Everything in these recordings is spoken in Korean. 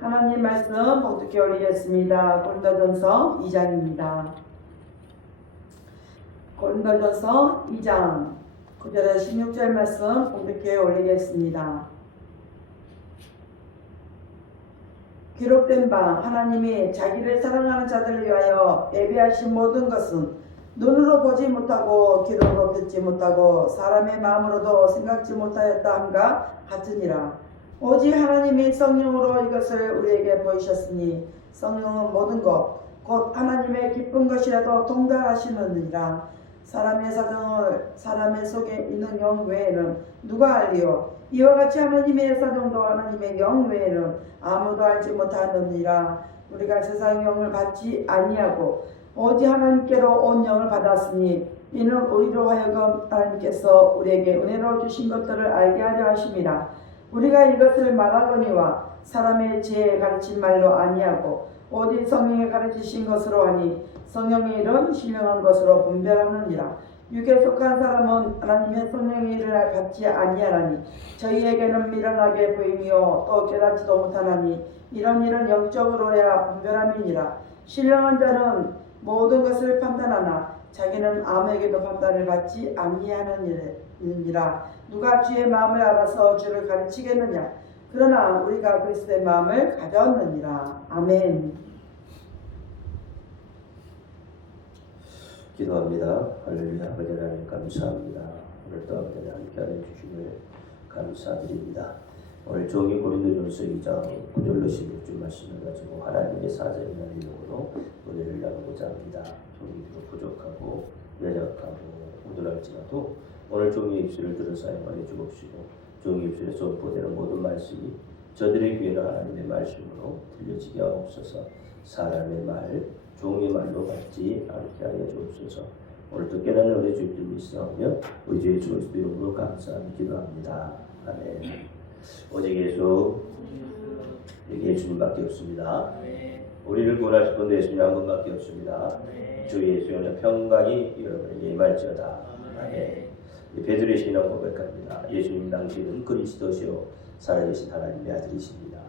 하나님 말씀 봉독해 올리겠습니다. 고린도전서 2장입니다. 고린도전서 2장 9절에 16절 말씀 봉독해 올리겠습니다. 기록된 바 하나님이 자기를 사랑하는 자들을 위하여 예비하신 모든 것은 눈으로 보지 못하고 귀로 듣지 못하고 사람의 마음으로도 생각지 못하였다 함과 같으니라. 오직 하나님이 성령으로 이것을 우리에게 보이셨으니 성령은 모든 것 곧 하나님의 기쁜 것이라도 통달하시느니라. 사람의 사정을 사람의 속에 있는 영 외에는 누가 알리요? 이와 같이 하나님의 사정도 하나님의 영 외에는 아무도 알지 못하느니라. 우리가 세상 영을 받지 아니하고 오직 하나님께로 온 영을 받았으니 이는 우리로 하여금 하나님께서 우리에게 은혜로 주신 것들을 알게 하려 하심이라. 우리가 이것을 말하거니와 사람의 지혜에 가르친 말로 아니하고 오직 성령이 가르치신 것으로 하니 성령의 일은 신령한 것으로 분별하느니라. 육에 속한 사람은 하나님의 성령의 일을 받지 아니하나니 저희에게는 미련하게 보이며 또 깨닫지도 못하나니 이런 일은 영적으로 해야 분별함이니라. 신령한 자는 모든 것을 판단하나 자기는 아무에게도 판단을 받지 아니하느니라. 누가 주의 마음을 알아서 주를 가르치겠느냐? 그러나 우리가 그리스도의 마음을 가졌느니라. 아멘. 기도합니다. 할렐루야. 아버지 하나님 감사합니다. 오늘도 아버지 함께하여 주심을 감사드립니다. 오늘 종이 고린도전서 2장 9절로 16절 말씀을 가지고 하나님의 사정이라는 이름으로 은혜를 나누고자 합니다. 종이 비록 부족하고 연약하고 우둔할지라도 오늘 종이의 입술을 들어 사용하여 주옵시고 종이 입술에 선포되는 모든 말씀이 저들의 귀에는 하나님의 말씀으로 들려지게 하옵소서. 사람의 말, 종의 말로 받지 않게 하여 주옵소서. 오늘도 깨닫는 은혜 주님 믿사오며 우리 주 예수 그리스도 이름으로 감사하며 기도합니다. 아멘. 오직 예수, 예수님밖에 없습니다. 우리를 구원하실 분도 예수님 한 분밖에 없습니다. 주 예수의 평강이 여러분에게 임할지어다. 아멘. 베드로의 신앙 고백합니다. 예수님 당신은 그리스도시요 살아계신 하나님의 아들이십니다.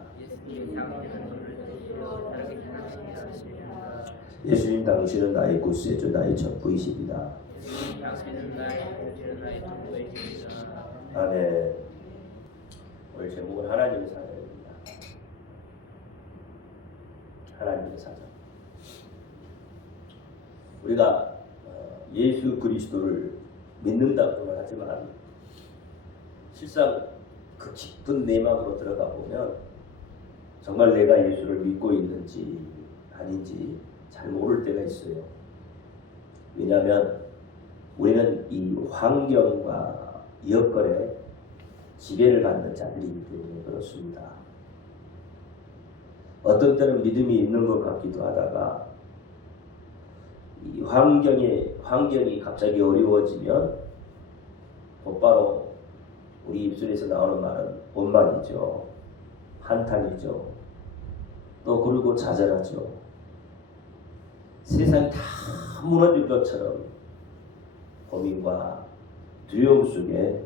예수님 당신은 나의 구세주, 나의 전부이십니다. 아멘. 오늘 제목은 하나님의 사정입니다. 하나님의 사정. 우리가 예수 그리스도를 믿는다고는 하지만 실상 그 깊은 내막으로 들어가 보면 정말 내가 예수를 믿고 있는지 아닌지 잘 모를 때가 있어요. 왜냐하면 우리는 이 환경과 여건에 지배를 받는 자들이기 때문에 그렇습니다. 어떤 때는 믿음이 있는 것 같기도 하다가 이 환경이 갑자기 어려워지면 곧바로 우리 입술에서 나오는 말은 원망이죠. 한탄이죠. 또 그리고 좌절하죠. 세상이 다 무너질 것처럼 고민과 두려움 속에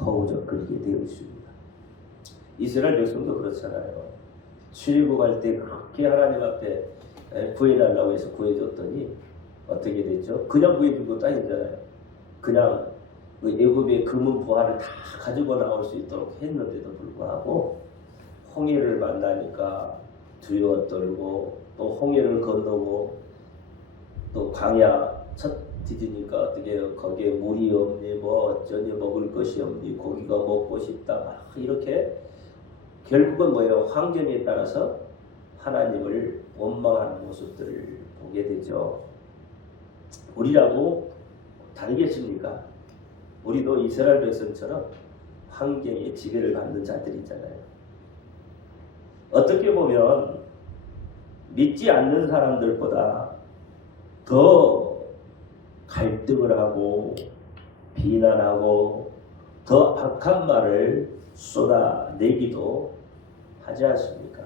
허우적거리게 되어 있습니다. 이스라엘 백성도 그렇잖아요. 출애굽할 때 그렇게 하나님 앞에 구해달라고 해서 구해줬더니 어떻게 됐죠? 그냥 구해준 것도 아니잖아요. 그냥 그 애굽의 금은 부하를 다 가지고 나올 수 있도록 했는데도 불구하고 홍해를 만나니까 두려워 떨고 또 홍해를 건너고 또 광야 첫 디디니까 어떻게 거기에 물이 없니 뭐 어쩌니 먹을 것이 없니 고기가 먹고 싶다 막 이렇게 결국은 뭐예요? 환경에 따라서 하나님을 원망하는 모습들을 보게 되죠. 우리라고 다르겠습니까? 우리도 이스라엘 백성처럼 환경에 지배를 받는 자들이잖아요. 어떻게 보면 믿지 않는 사람들보다 더 갈등을 하고 비난하고 더 악한 말을 쏟아내기도 하지 않습니까?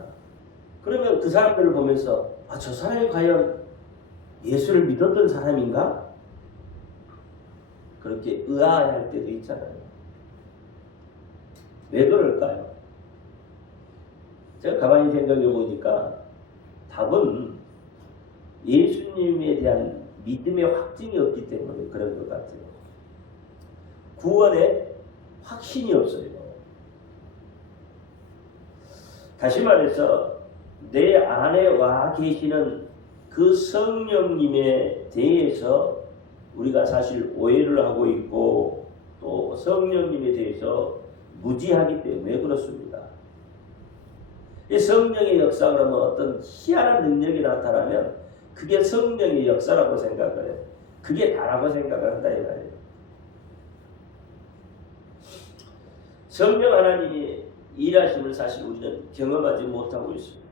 그러면 그 사람들을 보면서 저 사람이 과연 예수를 믿었던 사람인가? 그렇게 의아할 때도 있잖아요. 왜 그럴까요? 제가 가만히 생각해 보니까 답은 예수님에 대한 믿음의 확증이 없기 때문에 그런 것 같아요. 구원에 확신이 없어요. 다시 말해서 내 안에 와 계시는 그 성령님에 대해서 우리가 사실 오해를 하고 있고 또 성령님에 대해서 무지하기 때문에 그렇습니다. 이 성령의 역사를 하면 어떤 희한한 능력이 나타나면 그게 성령의 역사라고 생각을 해요. 그게 다라고 생각을 한다 이 말이에요. 성령 하나님이 일하심을 사실 우리는 경험하지 못하고 있습니다.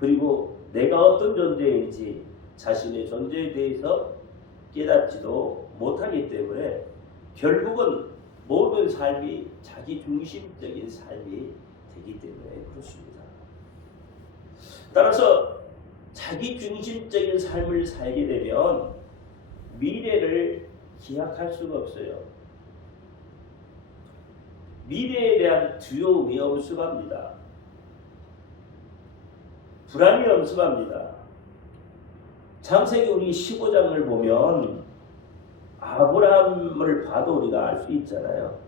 그리고 내가 어떤 존재인지 자신의 존재에 대해서 깨닫지도 못하기 때문에 결국은 모든 삶이 자기 중심적인 삶이 되기 때문에 그렇습니다. 따라서 자기 중심적인 삶을 살게 되면 미래를 기약할 수가 없어요. 미래에 대한 두려움이 엄습합니다. 불안이 엄습합니다. 창세기 우리 15장을 보면 아브라함을 봐도 우리가 알 수 있잖아요.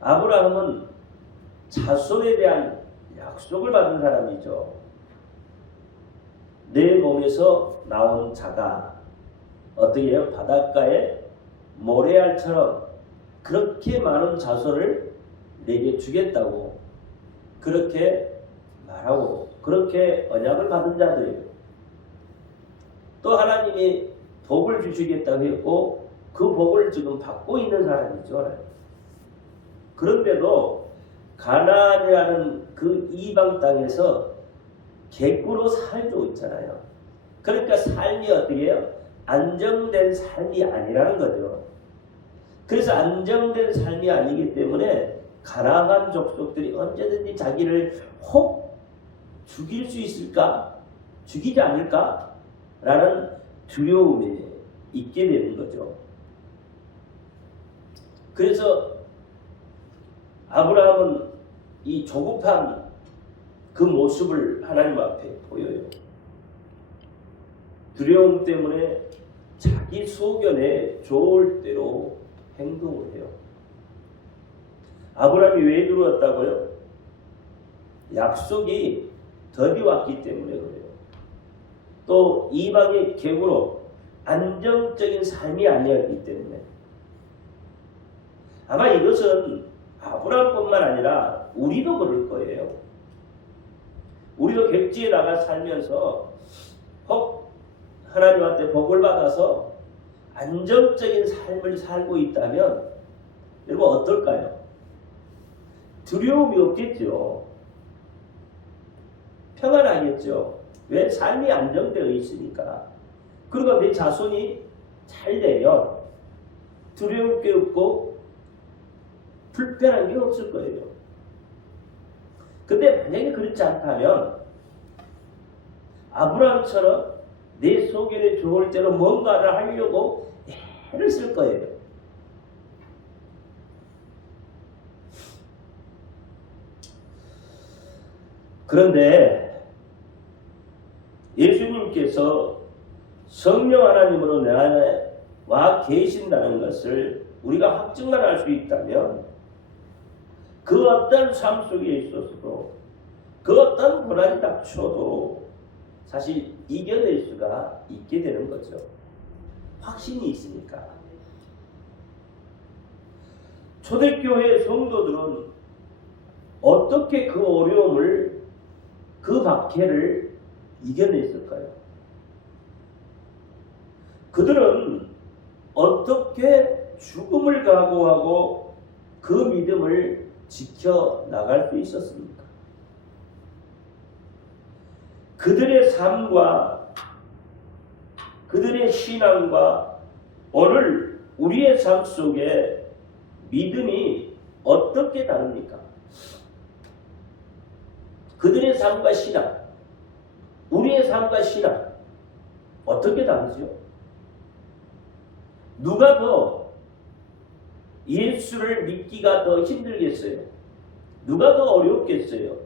아브라함은 자손에 대한 약속을 받은 사람이죠. 내 몸에서 나온 자가 어떻게 해요? 바닷가에 모래알처럼 그렇게 많은 자손을 내게 주겠다고 그렇게 말하고 그렇게 언약을 받은 자들이에요. 또 하나님이 복을 주시겠다고 했고 그 복을 지금 받고 있는 사람이죠. 그런데도 가나안이라는 그 이방 땅에서 객구로 살고 있잖아요. 그러니까 삶이 어떻게 해요? 안정된 삶이 아니라는 거죠. 그래서 안정된 삶이 아니기 때문에 가나안 족속들이 언제든지 자기를 혹 죽일 수 있을까? 죽이지 않을까? 라는 두려움이 있게 되는 거죠. 그래서 아브라함은 이 조급한 그 모습을 하나님 앞에 보여요. 두려움 때문에 자기 소견에 좋을 대로 행동을 해요. 아브라함이 왜 들어왔다고요? 약속이 더디 왔기 때문에 그래요. 또 이방의 객으로 안정적인 삶이 아니었기 때문에 아마 이것은 아브라함뿐만 아니라 우리도 그럴 거예요. 우리도 객지에 나가 살면서 혹 하나님한테 복을 받아서 안정적인 삶을 살고 있다면 여러분 어떨까요? 두려움이 없겠죠. 평안하겠죠. 왜? 삶이 안정되어 있으니까. 그리고 내 자손이 잘 되면 두려울 게 없고 불편한 게 없을 거예요. 근데 만약에 그렇지 않다면 아브라함처럼 내 소견에 좋을 대로 뭔가를 하려고 애를 쓸 거예요. 그런데 예수님께서 성령 하나님으로 내 안에 와 계신다는 것을 우리가 확증만 할 수 있다면 그 어떤 삶 속에 있어서도 그 어떤 고난이 닥쳐도 사실 이겨낼 수가 있게 되는 거죠. 확신이 있으니까. 초대교회 성도들은 어떻게 그 어려움을 그 박해를 이겨냈을까요? 그들은 어떻게 죽음을 각오하고 그 믿음을 지켜나갈 수 있었습니까? 그들의 삶과 그들의 신앙과 오늘 우리의 삶 속에 믿음이 어떻게 다릅니까? 그들의 삶과 신앙, 우리의 삶과 신앙 어떻게 다르죠? 누가 더 예수를 믿기가 더 힘들겠어요? 누가 더 어렵겠어요?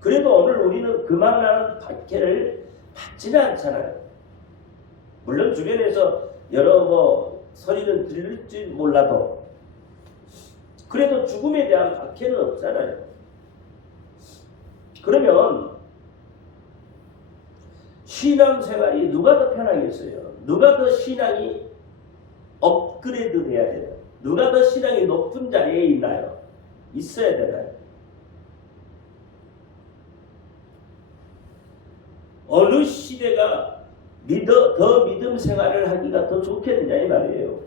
그래도 오늘 우리는 그만한 박해를 받지는 않잖아요. 물론 주변에서 여러 소리는 들릴지 몰라도 그래도 죽음에 대한 박해는 없잖아요. 그러면 신앙생활이 누가 더 편하겠어요? 누가 더 신앙이 업그레이드 돼야 돼요? 누가 더 신앙이 높은 자리에 있나요? 있어야 되나요? 어느 시대가 더 믿음 생활을 하기가 더 좋겠느냐 이 말이에요.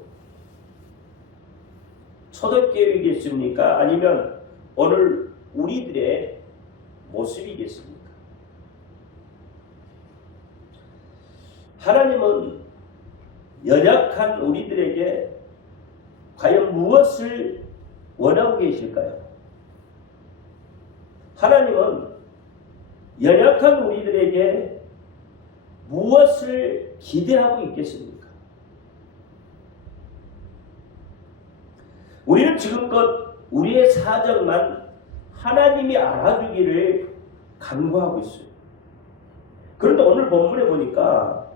초대교회이겠습니까? 아니면 오늘 우리들의 모습이겠습니까? 하나님은 연약한 우리들에게 과연 무엇을 원하고 계실까요? 하나님은 연약한 우리들에게 무엇을 기대하고 있겠습니까? 우리는 지금껏 우리의 사정만 하나님이 알아주기를 간구하고 있어요. 그런데 오늘 본문에 보니까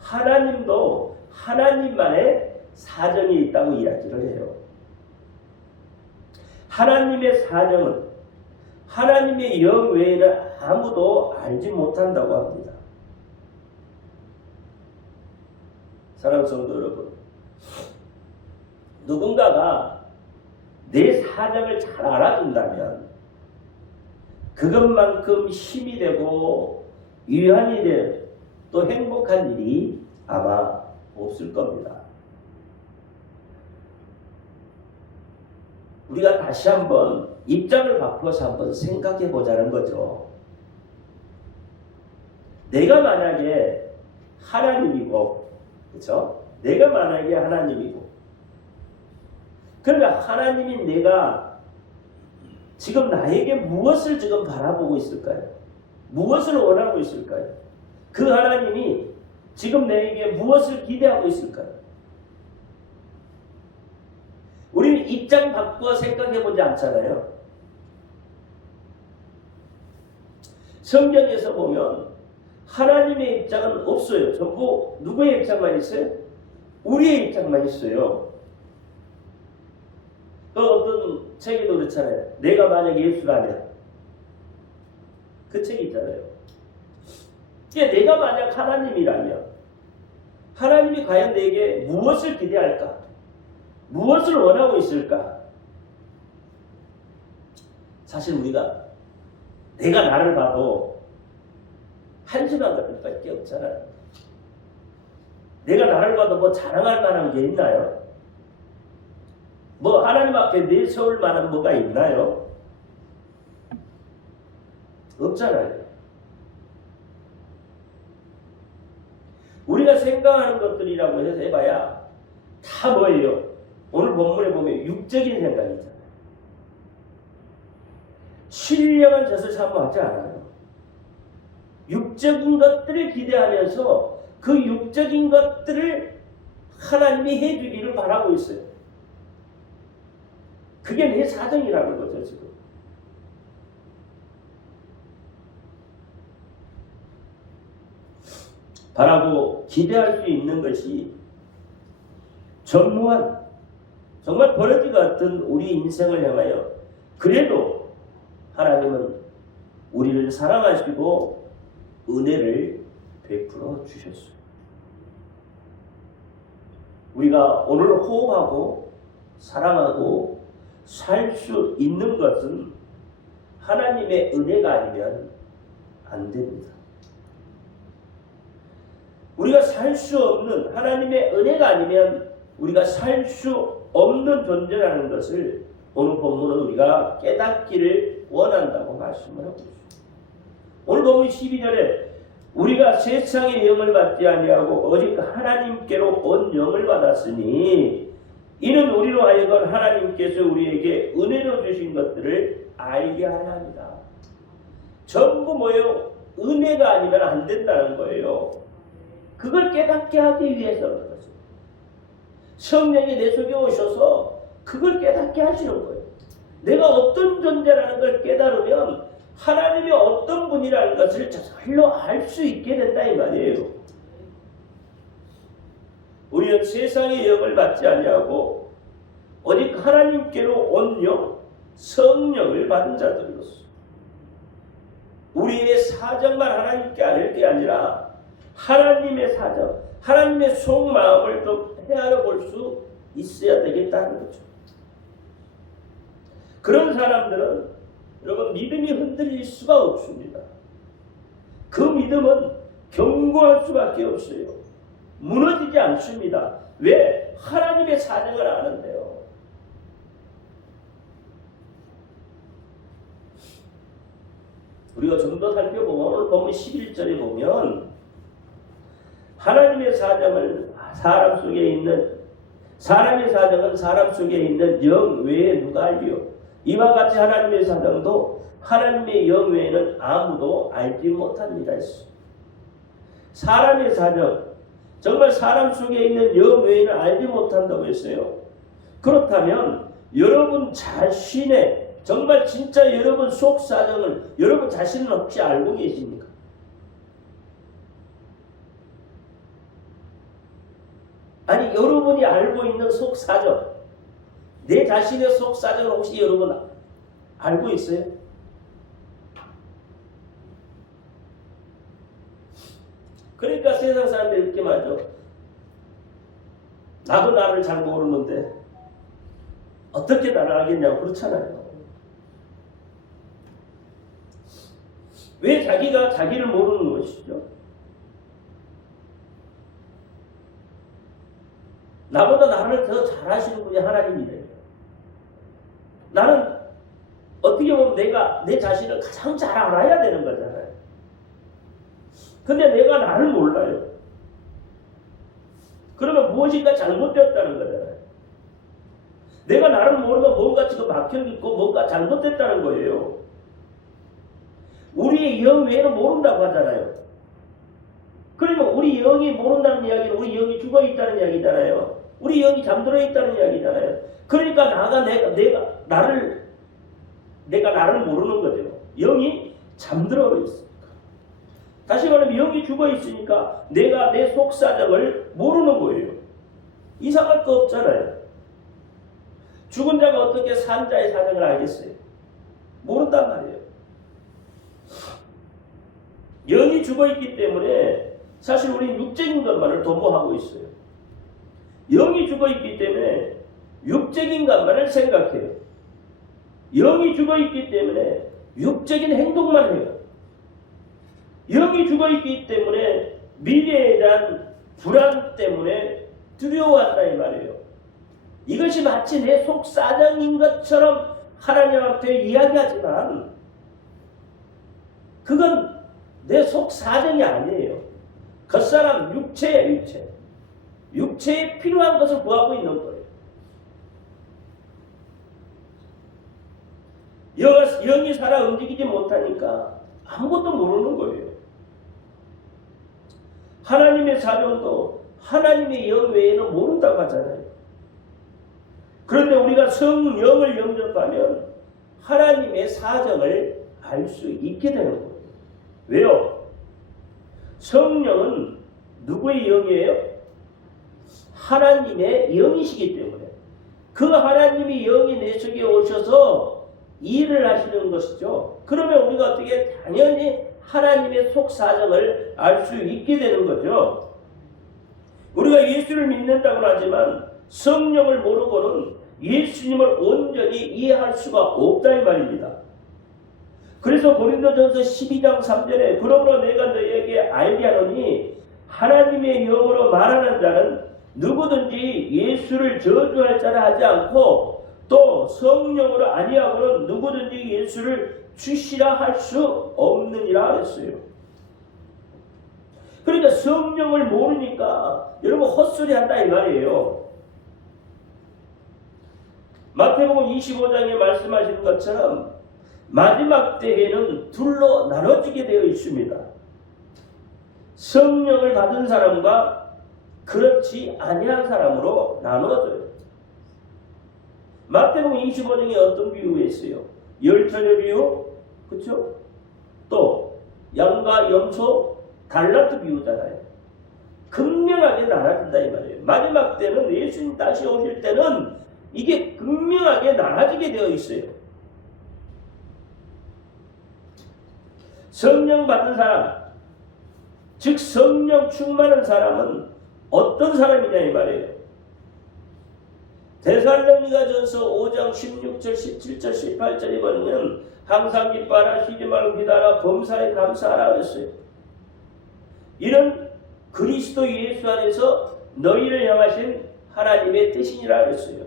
하나님도 하나님만의 사정이 있다고 이야기를 해요. 하나님의 사정은 하나님의 영 외에는 아무도 알지 못한다고 합니다. 사랑하는 성도 여러분, 누군가가 내 사정을 잘 알아준다면 그것만큼 힘이 되고 위안이 될 또 행복한 일이 아마 없을 겁니다. 우리가 다시 한번 입장을 바꿔서 한번 생각해 보자는 거죠. 내가 만약에 하나님이고, 그렇죠? 내가 만약에 하나님이고, 그러면 하나님이 내가 지금 나에게 무엇을 지금 바라보고 있을까요? 무엇을 원하고 있을까요? 그 하나님이 지금 내게 무엇을 기대하고 있을까요? 우리는 입장 바꿔 생각해 보지 않잖아요. 성경에서 보면 하나님의 입장은 없어요. 전부 누구의 입장만 있어요? 우리의 입장만 있어요. 그 어떤 책에도 그렇잖아요. 내가 만약 예수라면, 그 책이 있잖아요. 내가 만약 하나님이라면 하나님이 과연 내게 무엇을 기대할까? 무엇을 원하고 있을까? 사실 우리가 내가 나를 봐도 한심한 것들밖에 없잖아요. 내가 나를 봐도 뭐 자랑할 만한 게 있나요? 뭐 하나님 앞에 내세울 만한 뭐가 있나요? 없잖아요. 우리가 생각하는 것들이라고 해서 해봐야 다 뭐예요? 오늘 본문에 보면 육적인 생각이잖아요. 신령한 젖을 사모하지 않아요. 육적인 것들을 기대하면서 그 육적인 것들을 하나님이 해주기를 바라고 있어요. 그게 내 사정이라는 거죠, 지금. 바라고 기대할 수 있는 것이 전무한 정말 버러지 같은 우리 인생을 향하여 그래도 하나님은 우리를 사랑하시고 은혜를 베풀어 주셨어요. 우리가 오늘 호흡하고 사랑하고 살 수 있는 것은 하나님의 은혜가 아니면 안 됩니다. 우리가 살 수 없는 하나님의 은혜가 아니면 우리가 살 수 없는 존재라는 것을 오늘 본문은 우리가 깨닫기를 원한다고 말씀을 하고 있습니다. 오늘 본문 12절에 우리가 세상의 영을 받지 아니하고 오직 하나님께로 온 영을 받았으니 이는 우리로 하여금 하나님께서 우리에게 은혜로 주신 것들을 알게 하려 합니다. 전부 뭐예요? 은혜가 아니면 안 된다는 거예요. 그걸 깨닫게 하기 위해서 그런 거죠. 성령이 내 속에 오셔서 그걸 깨닫게 하시는 거예요. 내가 어떤 존재라는 걸 깨달으면 하나님이 어떤 분이라는 것을 저절로 알 수 있게 된다 이 말이에요. 우리는 세상의 영을 받지 아니하고 오직 하나님께로 온 영, 성령을 받은 자들로서 우리의 사정만 하나님께 아는 게 아니라 하나님의 사정, 하나님의 속마음을 좀 헤아려 볼 수 있어야 되겠다는 거죠. 그런 사람들은 여러분 믿음이 흔들릴 수가 없습니다. 그 믿음은 견고할 수밖에 없어요. 무너지지 않습니다. 왜? 하나님의 사정을 아는데요. 우리가 좀 더 살펴보면 오늘 본문 11절에 보면 하나님의 사정을 사람의 사정은 사람 속에 있는 영 외에 누가 알리요? 이와 같이 하나님의 사정도 하나님의 영 외에는 아무도 알지 못합니다. 사람의 사정, 정말 사람 속에 있는 영 외에는 알지 못한다고 했어요. 그렇다면 여러분 자신의 정말 진짜 여러분 속 사정을 여러분 자신은 혹시 알고 계십니까? 아니 여러분이 알고 있는 속 사정, 내 자신의 속 사정을 혹시 여러분 알고 있어요? 그러니까 세상 사람들이 이렇게 말하죠. 나도 나를 잘 모르는데 어떻게 나를 알겠냐고 그렇잖아요. 왜 자기가 자기를 모르는 것이죠? 나보다 나를 더 잘 아시는 분이 하나님이래요. 나는 어떻게 보면 내가 내 자신을 가장 잘 알아야 되는 거잖아요. 근데 내가 나를 몰라요. 그러면 무엇인가 잘못되었다는 거잖아요. 내가 나를 모르면 뭔가 지금 막혀있고 뭔가 잘못됐다는 거예요. 우리의 영 외에는 모른다고 하잖아요. 그러면 우리 영이 모른다는 이야기는 우리 영이 죽어있다는 이야기잖아요. 우리 영이 잠들어 있다는 이야기잖아요. 그러니까 내가 나를 모르는 거죠. 영이 잠들어 있으니까. 다시 말하면 영이 죽어 있으니까 내가 내 속사정을 모르는 거예요. 이상할 거 없잖아요. 죽은 자가 어떻게 산 자의 사정을 알겠어요? 모른단 말이에요. 영이 죽어 있기 때문에 사실 우리는 육적인 것만을 도모하고 있어요. 영이 죽어 있기 때문에 육적인 것만을 생각해요. 영이 죽어 있기 때문에 육적인 행동만 해요. 영이 죽어 있기 때문에 미래에 대한 불안 때문에 두려워한다 이 말이에요. 이것이 마치 내 속사정인 것처럼 하나님 앞에 이야기하지만 그건 내 속사정이 아니에요. 겉사람 육체예요. 육체. 육체에 필요한 것을 구하고 있는 거예요. 영이 살아 움직이지 못하니까 아무것도 모르는 거예요. 하나님의 사정도 하나님의 영 외에는 모른다고 하잖아요. 그런데 우리가 성령을 영접하면 하나님의 사정을 알 수 있게 되는 거예요. 왜요? 성령은 누구의 영이에요? 하나님의 영이시기 때문에 그 하나님의 영이 내 속에 오셔서 일을 하시는 것이죠. 그러면 우리가 어떻게 당연히 하나님의 속사정을 알 수 있게 되는 거죠. 우리가 예수를 믿는다고 하지만 성령을 모르고는 예수님을 온전히 이해할 수가 없다 이 말입니다. 그래서 고린도전서 12장 3절에 그러므로 내가 너희에게 알게 하노니 하나님의 영으로 말하는 자는 누구든지 예수를 저주할 자라 하지 않고 또 성령으로 아니하고는 누구든지 예수를 주시라 할 수 없느니라 했어요. 그러니까 성령을 모르니까 여러분 헛소리 한다 이 말이에요. 마태복음 25장에 말씀하시는 것처럼 마지막 때에는 둘로 나눠지게 되어 있습니다. 성령을 받은 사람과 그렇지 아니한 사람으로 나눠져요. 마태복음 25장에 어떤 비유가 있어요? 열처녀 비유, 그렇죠? 또 양과 염소 달란트 비우잖아요. 극명하게 나눠진다 이 말이에요. 마지막 때는 예수님 다시 오실 때는 이게 극명하게 나눠지게 되어 있어요. 성령 받은 사람, 즉 성령 충만한 사람은 어떤 사람이냐 이 말이에요. 데살로니가전서 5장 16절 17절 18절에 보면 항상 기뻐하라, 쉬지 말고 기도하라, 범사에 감사하라 그랬어요. 이런 그리스도 예수 안에서 너희를 향하신 하나님의 뜻이니라 그랬어요.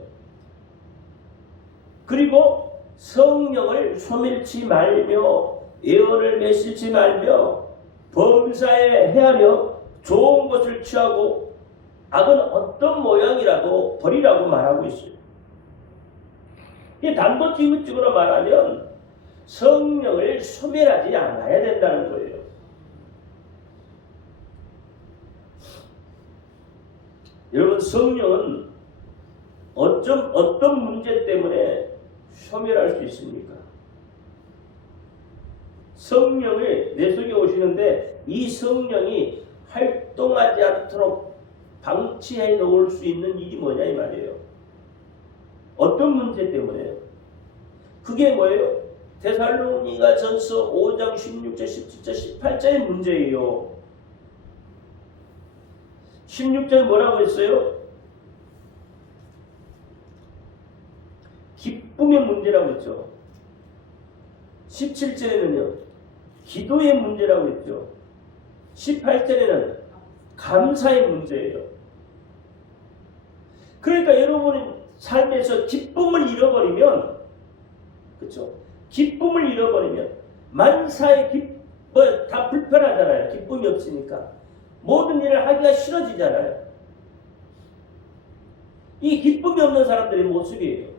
그리고 성령을 소멸치 말며 예언을 내실지 말며 범사에 헤아려 좋은 것을 취하고 악은 어떤 모양이라도 버리라고 말하고 있어요. 이 단도직입적으로 말하면 성령을 소멸하지 않아야 된다는 거예요. 여러분, 성령은 어떤 문제 때문에 소멸할 수 있습니까? 성령을 내 속에 오시는데 이 성령이 활동하지 않도록 방치해 놓을 수 있는 일이 뭐냐 이 말이에요. 어떤 문제 때문에요? 그게 뭐예요? 데살로니가전서 5장 16절 17절 18절의 문제예요. 16절 뭐라고 했어요? 기쁨의 문제라고 했죠. 17절에는요 기도의 문제라고 했죠. 18절에는 감사의 문제예요. 그러니까 여러분의 삶에서 기쁨을 잃어버리면, 그렇죠? 기쁨을 잃어버리면 만사의 다 불편하잖아요. 기쁨이 없으니까 모든 일을 하기가 싫어지잖아요. 이 기쁨이 없는 사람들의 모습이에요.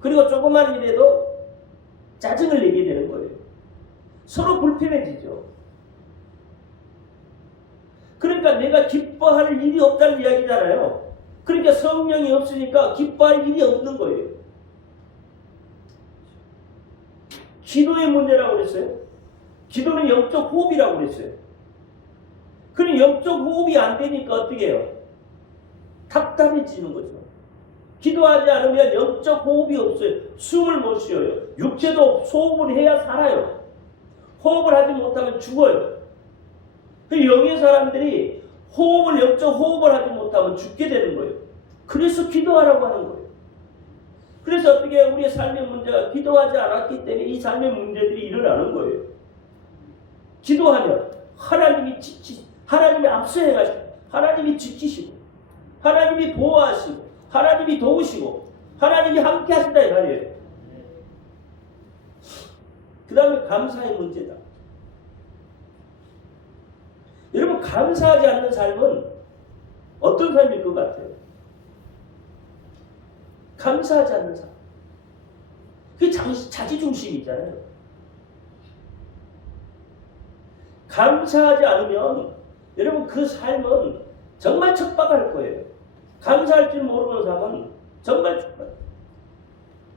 그리고 조그만 일에도 짜증을 내게 되는 거예요. 서로 불편해지죠. 그러니까 내가 기뻐할 일이 없다는 이야기잖아요. 그러니까 성령이 없으니까 기뻐할 일이 없는 거예요. 기도의 문제라고 그랬어요. 기도는 영적 호흡이라고 그랬어요. 그럼 영적 호흡이 안 되니까 어떻게 해요? 답답해지는 거죠. 기도하지 않으면 영적 호흡이 없어요. 숨을 못 쉬어요. 육체도 호흡을 해야 살아요. 호흡을 하지 못하면 죽어요. 영의 사람들이 영적 호흡을 하지 못하면 죽게 되는 거예요. 그래서 기도하라고 하는 거예요. 그래서 어떻게 우리의 삶의 문제가 기도하지 않았기 때문에 이 삶의 문제들이 일어나는 거예요. 기도하면 하나님이 앞서 행하시고, 하나님이 지키시고, 하나님이 보호하시고, 하나님이 도우시고, 하나님이 함께 하신다 이 말이에요. 그 다음에 감사의 문제다. 여러분, 감사하지 않는 삶은 어떤 삶일 것 같아요? 감사하지 않는 삶. 그게 자기중심이잖아요. 감사하지 않으면 여러분 그 삶은 정말 척박할 거예요. 감사할 줄 모르는 삶은 정말 척박.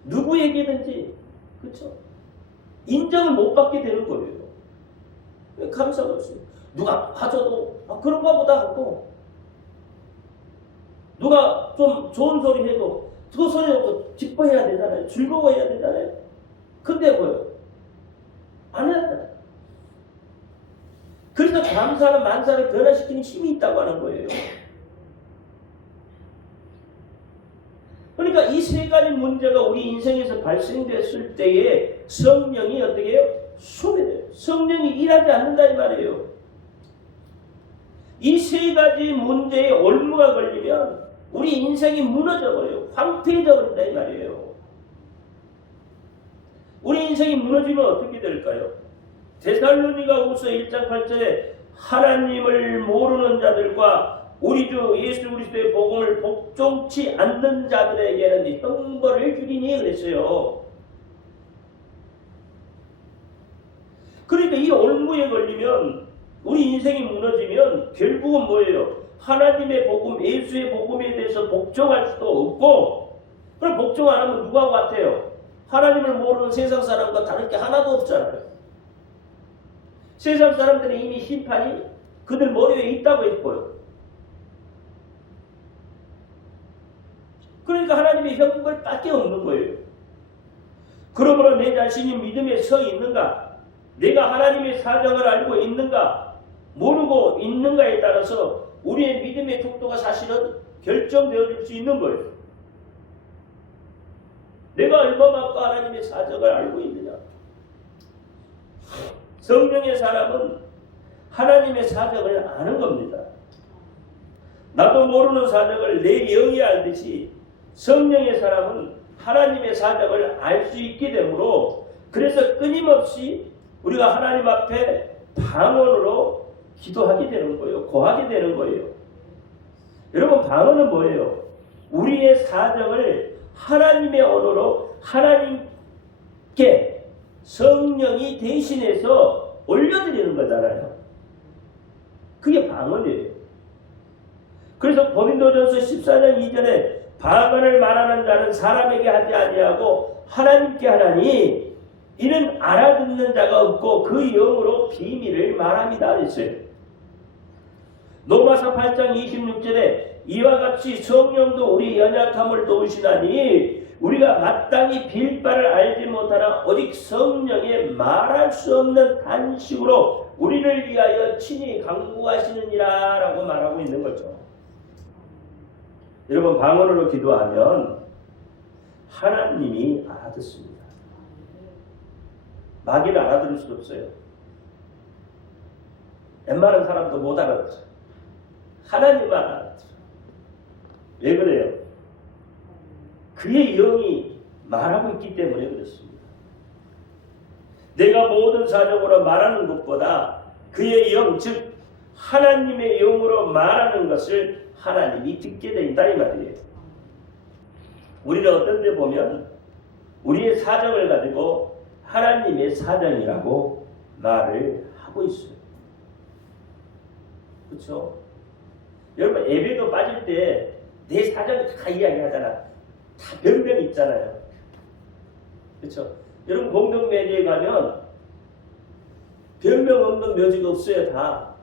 누구에게든지 그렇죠? 인정을 못 받게 되는 거예요. 감사가 없어요. 누가 봐줘도 그런가 보다 하고, 누가 좀 좋은 소리 해도 그 소리 듣고 기뻐해야 되잖아요. 즐거워해야 되잖아요. 근데 뭐요? 안 해야. 그래서 감사는 만사를 변화시키는 힘이 있다고 하는 거예요. 그러니까 이 세 가지 문제가 우리 인생에서 발생됐을 때에 성령이 어떻게 해요? 소멸해요. 성령이 일하지 않는다 이 말이에요. 이 세 가지 문제에 올무가 걸리면 우리 인생이 무너져버려요. 황폐해져 버린다 이 말이에요. 우리 인생이 무너지면 어떻게 될까요? 데살로니가후서 1장 8절에 하나님을 모르는 자들과 우리 주 예수 그리스도의 복음을 복종치 않는 자들에게는 형벌을 주리니 그랬어요. 그러니까 이 올무에 걸리면 우리 인생이 무너지면 결국은 뭐예요? 하나님의 복음, 예수의 복음에 대해서 복종할 수도 없고, 그럼 복종 안 하면 누구하고 같아요? 하나님을 모르는 세상 사람과 다를 게 하나도 없잖아요. 세상 사람들은 이미 심판이 그들 머리 위에 있다고 했고요. 그러니까 하나님의 형벌밖에 없는 거예요. 그러므로 내 자신이 믿음에 서 있는가, 내가 하나님의 사정을 알고 있는가, 모르고 있는가에 따라서 우리의 믿음의 속도가 사실은 결정되어질 수 있는 거예요. 내가 얼마만큼 하나님의 사정을 알고 있느냐. 성령의 사람은 하나님의 사정을 아는 겁니다. 나도 모르는 사정을 내 영이 알듯이 성령의 사람은 하나님의 사정을 알 수 있게 되므로, 그래서 끊임없이 우리가 하나님 앞에 방언으로 기도하게 되는 거예요. 고하게 되는 거예요. 여러분, 방언은 뭐예요? 우리의 사정을 하나님의 언어로 하나님께 성령이 대신해서 올려드리는 거잖아요. 그게 방언이에요. 그래서 고린도전서 14장 2절에 방언을 말하는 자는 사람에게 하지 아니하고 하나님께 하나니 이는 알아듣는 자가 없고 그 영으로 비밀을 말합니다 했어요. 로마서 8장 26절에 이와 같이 성령도 우리 연약함을 도우시나니 우리가 마땅히 빌 바를 알지 못하나 오직 성령의 말할 수 없는 단식으로 우리를 위하여 친히 간구하시느니라 라고 말하고 있는 거죠. 여러분, 방언으로 기도하면 하나님이 알아듣습니다. 마귀를 알아들을 수도 없어요. 웬만한 사람도 못 알아들어요. 하나님만 알아들어요. 왜 그래요? 그의 영이 말하고 있기 때문에 그렇습니다. 내가 모든 사정으로 말하는 것보다 그의 영, 즉 하나님의 영으로 말하는 것을 하나님이 듣게 된다 이 말이에요. 우리는 어떤 데 보면 우리의 사정을 가지고 하나님의 사정이라고 말을 하고 있어요. 그렇죠? 여러분, 예배도 빠질 때 내 사정 다 이야기하잖아. 다 변명이 있잖아요. 그렇죠? 여러분, 공동묘지에 가면 변명 없는 묘지가 없어요. 다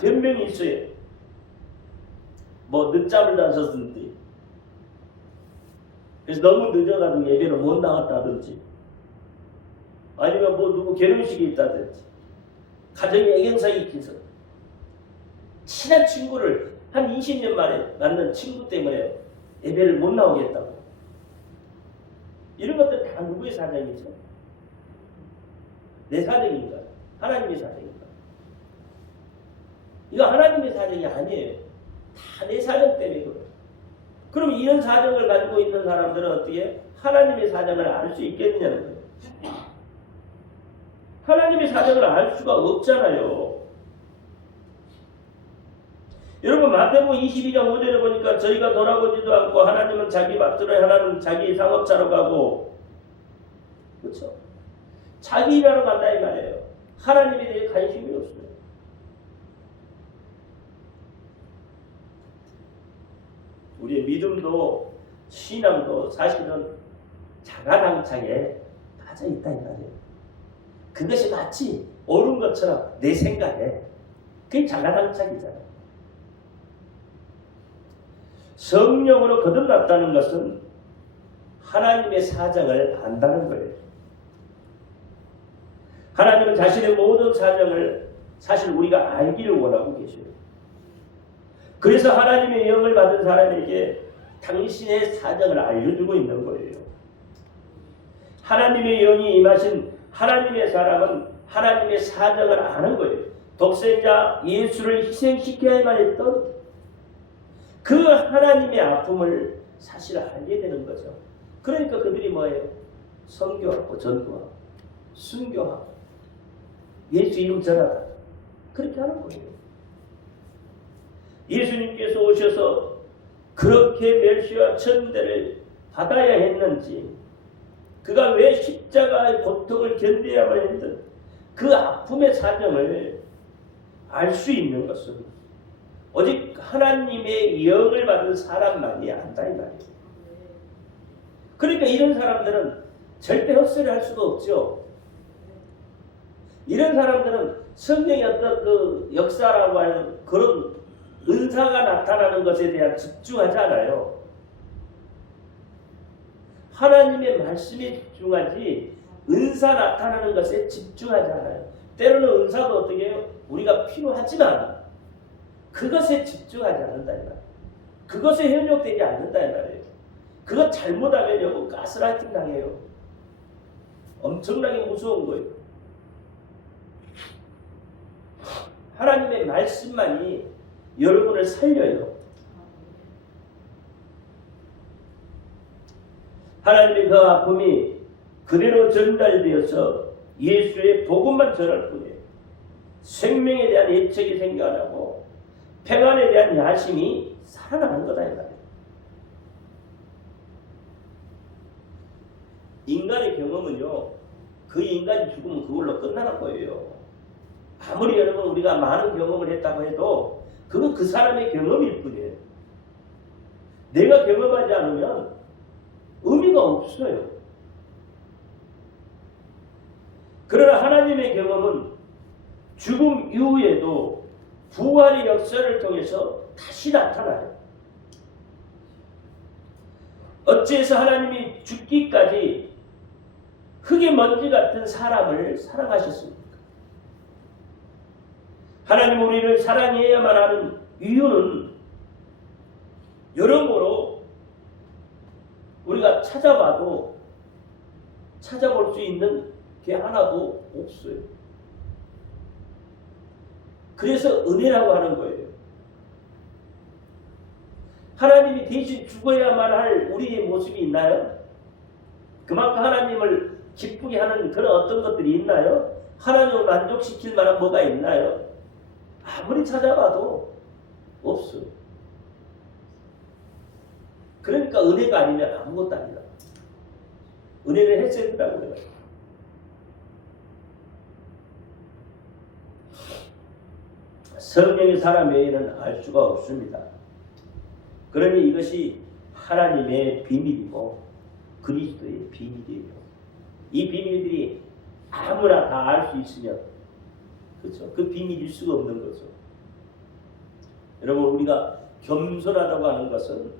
변명이 있어요. 뭐 늦잠을 자셨든지, 그래서 너무 늦어가지고 예배를 못 나갔다든지, 아니면 뭐 누구 결혼식이 있다든지, 가정에 애경사이 있어서 친한 친구를 한 20년 만에 만난 친구 때문에 예배를 못 나오겠다고. 이런 것들 다 누구의 사정이죠? 내 사정인가? 하나님의 사정인가? 이거 하나님의 사정이 아니에요. 다 내 사정 때문에 그래요. 그럼 이런 사정을 가지고 있는 사람들은 어떻게 하나님의 사정을 알 수 있겠느냐는 거예요. 하나님의 사정을 알 수가 없잖아요. 여러분, 마태복음 22장 5절에 보니까 저희가 돌아보지도 않고 하나님은 자기 밭으로, 하나님은 자기 상업차로 가고, 그렇죠? 자기 일하러 간다 이 말이에요. 하나님에 대해 관심이 없어요. 우리의 믿음도 신앙도 사실은 자가당착에 빠져 있다 이 말이에요. 그것이 마치 옳은 것처럼 내 생각에 그게 자가당착이잖아요. 성령으로 거듭났다는 것은 하나님의 사정을 안다는 거예요. 하나님은 자신의 모든 사정을 사실 우리가 알기를 원하고 계셔요. 그래서 하나님의 영을 받은 사람에게 당신의 사정을 알려주고 있는 거예요. 하나님의 영이 임하신 하나님의 사람은 하나님의 사정을 아는 거예요. 독생자 예수를 희생시켜야만 했던 그 하나님의 아픔을 사실 알게 되는 거죠. 그러니까 그들이 뭐예요? 선교하고 전도하고 순교하고 예수 이름 전하라, 그렇게 하는 거예요. 예수님께서 오셔서 그렇게 멸시와 천대를 받아야 했는지, 그가 왜 십자가의 고통을 견뎌야만 했던 그 아픔의 사정을 알 수 있는 것은 오직 하나님의 영을 받은 사람만이 안다 이 말이에요. 그러니까 이런 사람들은 절대 헛소리 할 수가 없죠. 이런 사람들은 성령의 어떤 그 역사라고 하는 그런 은사가 나타나는 것에 대한 집중하지 않아요. 하나님의 말씀에 집중하지 은사 나타나는 것에 집중하지 않아요. 때로는 은사도 어떻게 해요? 우리가 필요하지만 그것에 집중하지 않는다 이 말이에요. 그것에 현혹되지 않는다 이 말이에요. 그것 잘못하면 여러분 가스라이팅 당해요. 엄청나게 무서운 거예요. 하나님의 말씀만이 여러분을 살려요. 하나님의 그 아픔이 그대로 전달되어서 예수의 복음만 전할 뿐이에요. 생명에 대한 애착이 생겨 안 하고 평안에 대한 야심이 살아나는 거다 이 말이에요. 인간의 경험은요, 그 인간이 죽으면 그걸로 끝나는 거예요. 아무리 여러분 우리가 많은 경험을 했다고 해도 그건 그 사람의 경험일 뿐이에요. 내가 경험하지 않으면 의미가 없어요. 그러나 하나님의 경험은 죽음 이후에도 부활의 역사를 통해서 다시 나타나요. 어찌해서 하나님이 죽기까지 흙의 먼지 같은 사람을 사랑하셨습니까? 하나님 우리를 사랑해야만 하는 이유는 여러모로 우리가 찾아봐도 찾아볼 수 있는 게 하나도 없어요. 그래서 은혜라고 하는 거예요. 하나님이 대신 죽어야만 할 우리의 모습이 있나요? 그만큼 하나님을 기쁘게 하는 그런 어떤 것들이 있나요? 하나님을 만족시킬 만한 뭐가 있나요? 아무리 찾아봐도 없어요. 그러니까 은혜가 아니면 아무것도 아니다. 은혜를 했어야 된다고 그래요. 성령의 사람 외에는 알 수가 없습니다. 그러니 이것이 하나님의 비밀이고 그리스도의 비밀이에요. 이 비밀들이 아무나 다 알 수 있으면 그렇죠? 그 비밀일 수가 없는 거죠. 여러분 우리가 겸손하다고 하는 것은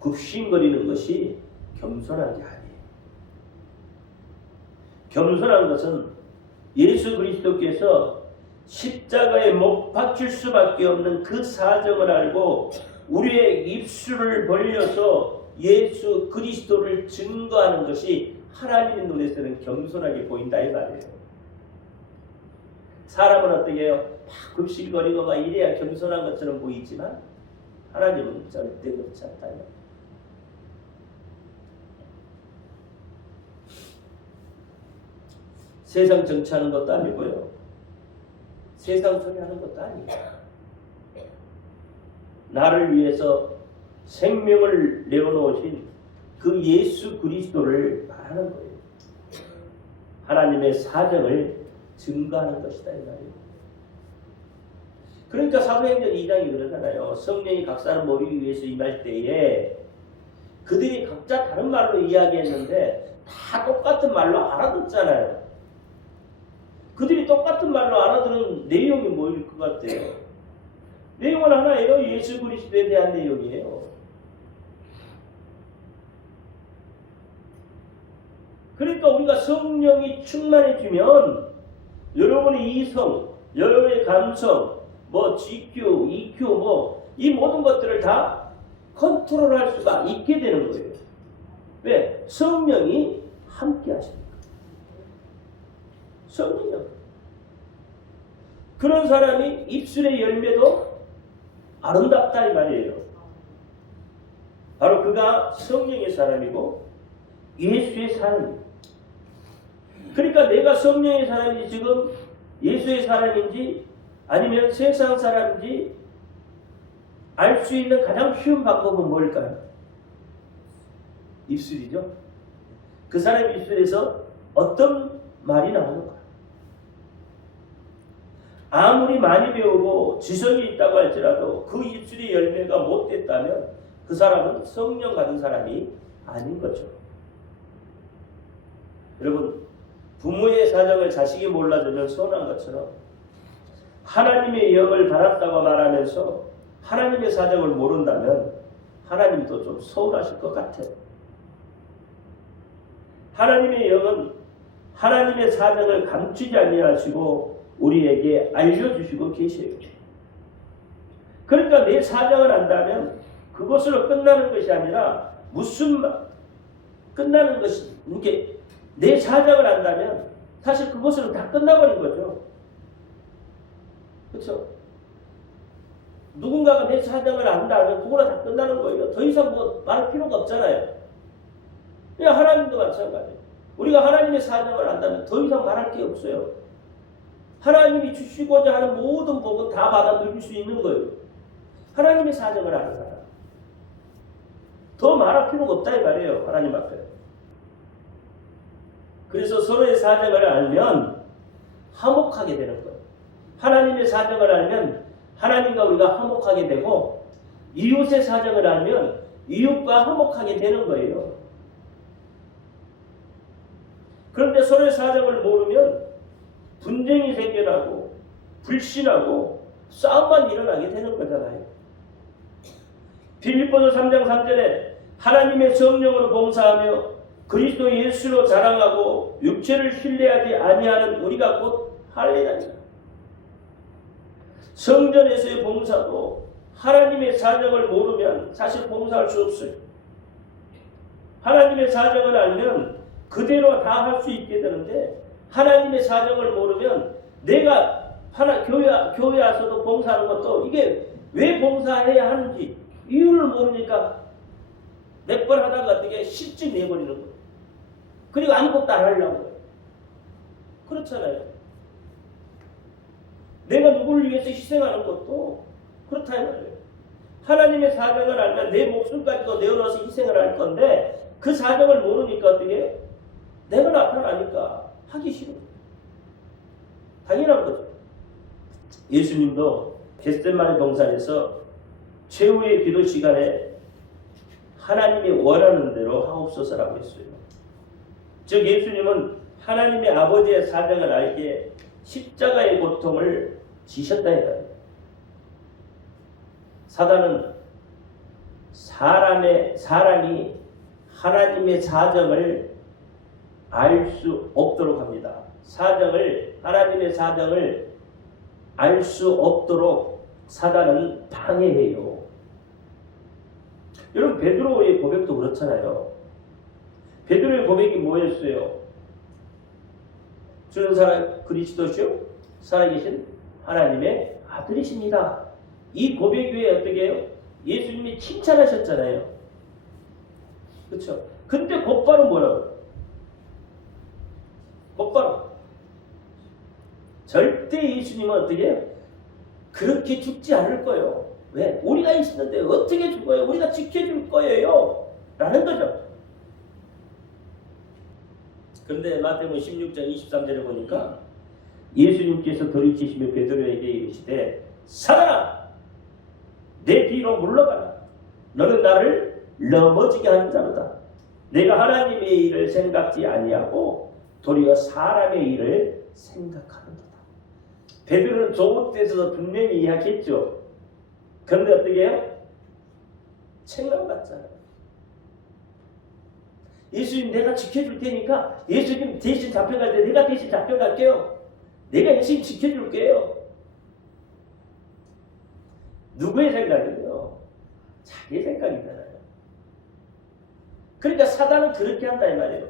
굽신거리는 것이 겸손한 게 아니에요. 겸손한 것은 예수 그리스도께서 십자가에 못 박힐 수밖에 없는 그 사정을 알고 우리의 입술을 벌려서 예수 그리스도를 증거하는 것이 하나님의 눈에서는 겸손하게 보인다 이 말이에요. 사람은 어떻게 해요? 막 굽실거리고 막 이래야 겸손한 것처럼 보이지만 하나님은 절대 그렇지 않다 이 말이에요. 세상 정치하는 것도 아니고요. 세상 소리 하는 것도 아니에요. 나를 위해서 생명을 내어놓으신 그 예수 그리스도를 말하는 거예요. 하나님의 사정을 증거하는 것이다 이 말이에요. 그러니까 사도행전 2장이 그러잖아요. 성령이 각 사람 머리 위에서 임할 때에 그들이 각자 다른 말로 이야기했는데 다 똑같은 말로 알아듣잖아요. 그들이 똑같은 말로 알아들은 내용이 뭐일 것 같아요? 내용은 하나예요. 예수 그리스도에 대한 내용이에요. 그러니까 우리가 성령이 충만해지면 여러분의 이성, 여러분의 감성, 뭐 GQ, EQ 뭐 이 모든 것들을 다 컨트롤할 수가 있게 되는 거예요. 왜? 성령이 함께 하십니다. 성령이요. 그런 사람이 입술의 열매도 아름답다 이 말이에요. 바로 그가 성령의 사람이고 예수의 사람이에요. 그러니까 내가 성령의 사람인지 지금 예수의 사람인지 아니면 세상 사람인지 알 수 있는 가장 쉬운 방법은 뭘까요? 입술이죠. 그 사람의 입술에서 어떤 말이 나오는가? 아무리 많이 배우고 지성이 있다고 할지라도 그 입술의 열매가 못 됐다면 그 사람은 성령 받은 사람이 아닌 거죠. 여러분 부모의 사정을 자식이 몰라주면 서운한 것처럼 하나님의 영을 받았다고 말하면서 하나님의 사정을 모른다면 하나님도 좀 서운하실 것 같아요. 하나님의 영은 하나님의 사정을 감추지 아니하시고 우리에게 알려주시고 계세요. 그러니까 내 사정을 안다면 그것으로 끝나는 것이 아니라 끝나는 것이 이렇게 내 사정을 안다면 사실 그것으로 다 끝나버린 거죠. 그렇죠? 누군가가 내 사정을 안다면 그거나 다 끝나는 거예요. 더 이상 뭐 말할 필요가 없잖아요. 그냥 하나님도 마찬가지예요. 우리가 하나님의 사정을 안다면 더 이상 말할 게 없어요. 하나님이 주시고자 하는 모든 복은 다 받아 누릴 수 있는 거예요. 하나님의 사정을 아는 사람. 더 말할 필요가 없다 이 말이에요. 하나님 앞에. 그래서 서로의 사정을 알면 화목하게 되는 거예요. 하나님의 사정을 알면 하나님과 우리가 화목하게 되고 이웃의 사정을 알면 이웃과 화목하게 되는 거예요. 그런데 서로의 사정을 모르면 분쟁이 생겨나고 불신하고 싸움만 일어나게 되는 거잖아요. 빌립보서 3장 3절에 하나님의 성령으로 봉사하며 그리스도 예수로 자랑하고 육체를 신뢰하지 아니하는 우리가 곧 할례자니라. 성전에서의 봉사도 하나님의 사정을 모르면 사실 봉사할 수 없어요. 하나님의 사정을 알면 그대로 다 할 수 있게 되는데 하나님의 사정을 모르면 내가 교회 와서도 봉사하는 것도 이게 왜 봉사해야 하는지 이유를 모르니까 몇 번 하다가 어떻게 실증 내버리는 거예요. 그리고 아무것도 안 하려고 해요. 그렇잖아요. 내가 누구를 위해서 희생하는 것도 그렇다 이 말이에요. 하나님의 사정을 알면 내 목숨까지도 내어놓아서 희생을 할 건데 그 사정을 모르니까 어떻게 해요? 내가 나타나니까 하기 싫어. 당연한 거죠. 예수님도 겟세마네 동산에서 최후의 기도 시간에 하나님이 원하는 대로 하옵소서라고 했어요. 즉 예수님은 하나님의 아버지의 사정을 알게 십자가의 고통을 지셨다 해요. 사단은 사람이 하나님의 사정을 알 수 없도록 합니다. 하나님의 사정을 알 수 없도록 사단은 방해해요. 여러분 베드로의 고백도 그렇잖아요. 베드로의 고백이 뭐였어요? 주는 사람 그리스도시요 살아계신 하나님의 아들이십니다. 이 고백 위에 어떻게 해요? 예수님이 칭찬하셨잖아요. 그렇죠? 근데 곧바로 뭐라고? 곧바로 절대 예수님은 어떻게 해요? 그렇게 죽지 않을 거예요. 왜? 우리가 있는데 어떻게 죽어요? 우리가 지켜줄 거예요. 라는 거죠. 그런데 마태복음 16장 23절에 보니까 예수님께서 돌이키시며 베드로에게 이르시되 사단아 내 뒤로 물러가라. 너는 나를 넘어지게 하는 자로다. 내가 하나님의 일을 생각지 아니하고 도리어 사람의 일을 생각하는도다. 베드로는 좋은 뜻에서 분명히 이야기했죠. 그런데 어떻게 해요? 책망받잖아요. 예수님 내가 지켜줄 테니까 예수님 대신 잡혀갈 때 내가 대신 잡혀갈게요. 내가 예수님 지켜줄게요. 누구의 생각이에요? 자기의 생각이잖아요. 그러니까 사단은 그렇게 한다 이 말이에요.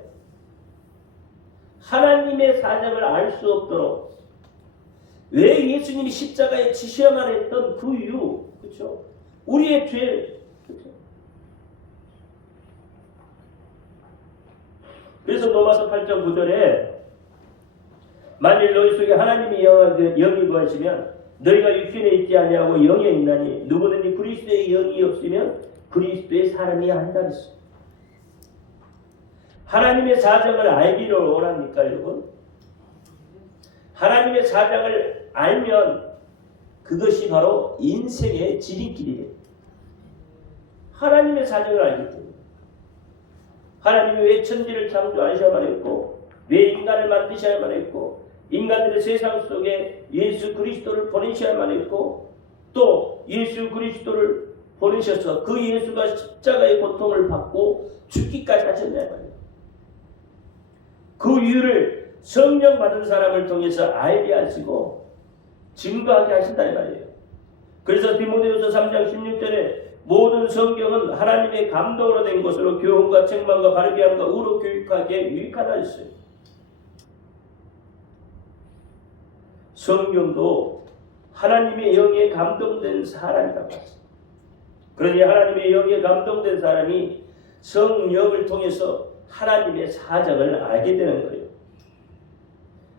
하나님의 사정을 알 수 없도록 왜 예수님이 십자가에 지셔야만 했던 그 이유, 그렇죠? 우리의 죄, 그렇죠? 그래서 로마서 8장 9절에 만일 너희 속에 하나님이 영이 거하시면 너희가 육신에 있지 아니하고 영에 있나니 누구든지 그리스도의 영이 없으면 그리스도의 사람이 아니다 그랬어. 하나님의 사정을 알기를 원합니까 여러분? 하나님의 사정을 알면 그것이 바로 인생의 지름길이에요. 하나님의 사정을 알기 때문에 하나님이 왜 천지를 창조하셔야만 했고 왜 인간을 만드셔야만 했고 인간들의 세상 속에 예수 그리스도를 보내셔야만 했고 또 예수 그리스도를 보내셔서 그 예수가 십자가의 고통을 받고 죽기까지 하셨냐 말이에요. 그 이유를 성령 받은 사람을 통해서 알게 하시고 증거하게 하신다 이 말이에요. 그래서 디모데후서 3장 16절에 모든 성경은 하나님의 감동으로 된 것으로 교훈과 책망과 바르게 함과 의로 교육하기에 유익하다 했어요. 성경도 하나님의 영에 감동된 사람이라고 했어요. 그러니 하나님의 영에 감동된 사람이 성령을 통해서 하나님의 사정을 알게 되는 거예요.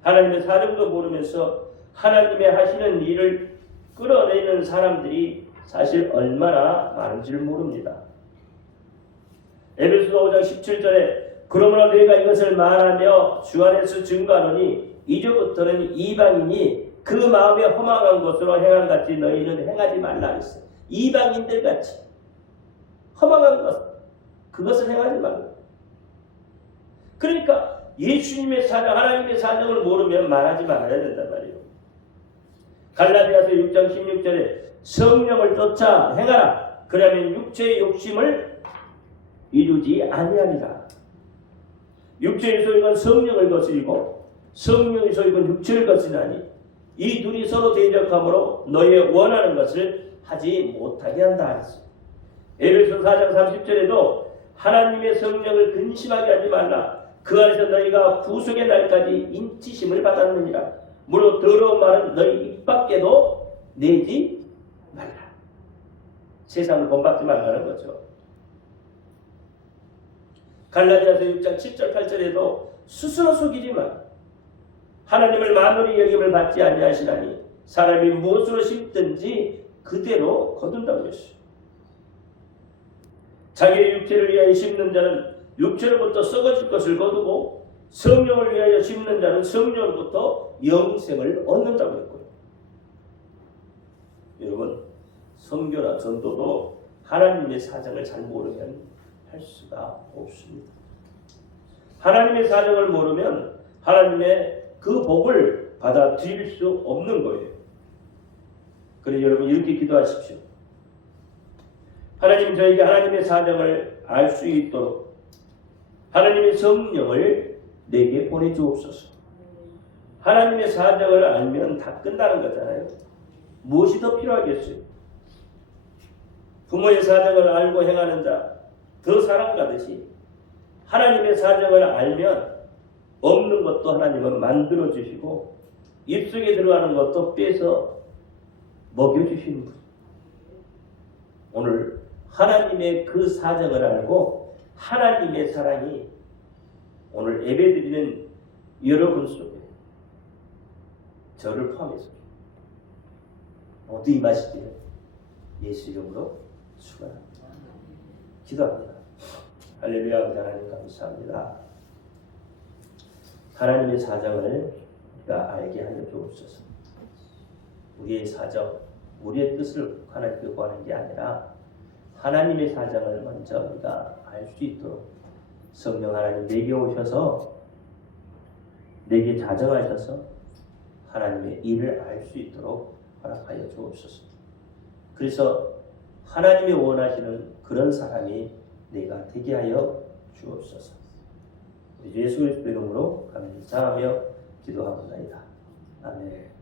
하나님의 사정도 모르면서 하나님의 하시는 일을 끌어내는 사람들이 사실 얼마나 많은지를 모릅니다. 에베소서 5장 17절에 그러므로 너희가 이것을 말하며 주 안에서 증거하노니 이제부터는 이방인이 그 마음에 허망한 것으로 행한 같이 너희는 행하지 말라 했어요. 이방인들 같이 허망한 것 그것을 행하지 말라. 그러니까 예수님의 사정 하나님의 사정을 모르면 말하지 말아야 된단 말이에요. 갈라디아서 6장 16절에 성령을 쫓아 행하라. 그러면 육체의 욕심을 이루지 아니하리라. 육체의 소욕은 성령을 거스리고 성령의 소욕은 육체를 거스리나니 이 둘이 서로 대적함으로 너희의 원하는 것을 하지 못하게 한다 했어요. 에베소 4장 30절에도 하나님의 성령을 근심하게 하지 말라. 그 안에서 너희가 구속의 날까지 인치심을 받았느니라. 무릇 더러운 말은 너희 입 밖에도 내지 말라. 세상을 본받지 말라는 거죠. 갈라디아서 6장 7절 8절에도 스스로 속이지 마. 하나님을 만물의 여김을 받지 아니하시나니 사람이 무엇으로 심든지 그대로 거둔다고 했어요. 자기의 육체를 위하여 심는 자는 육체로부터 썩어질 것을 거두고 성령을 위하여 심는 자는 성령으로부터 영생을 얻는다고 했고요. 여러분 선교나 전도도 하나님의 사정을 잘 모르면 할 수가 없습니다. 하나님의 사정을 모르면 하나님의 그 복을 받아들일 수 없는 거예요. 그래서 여러분 이렇게 기도하십시오. 하나님 저에게 하나님의 사정을 알 수 있도록 하나님의 성령을 내게 보내주옵소서. 하나님의 사정을 알면 다 끝나는 거잖아요. 무엇이 더 필요하겠어요? 부모의 사정을 알고 행하는 자 더 사랑받으시 하나님의 사정을 알면 없는 것도 하나님은 만들어주시고 입속에 들어가는 것도 빼서 먹여주시는 분. 오늘 하나님의 그 사정을 알고 하나님의 사랑이 오늘 예배드리는 여러분 속에 저를 포함해서 모두 임하시기를 예수 이름으로 축원합니다. 기도합니다. 할렐루야. 하나님 감사합니다. 하나님의 사정을 우리가 알게 하여 주옵소서. 우리의 사정, 우리의 뜻을 하나님께 구하는 게 아니라 하나님의 사정을 먼저 우리가 알 수 있도록 성령 하나님 내게 오셔서 내게 자정하셔서 하나님의 일을 알 수 있도록 허락하여 주옵소서. 그래서 하나님이 원하시는 그런 사람이 내가 되게 하여 주옵소서. 예수 그리스도의 이름으로 감사하며 기도하옵나이다. 아멘.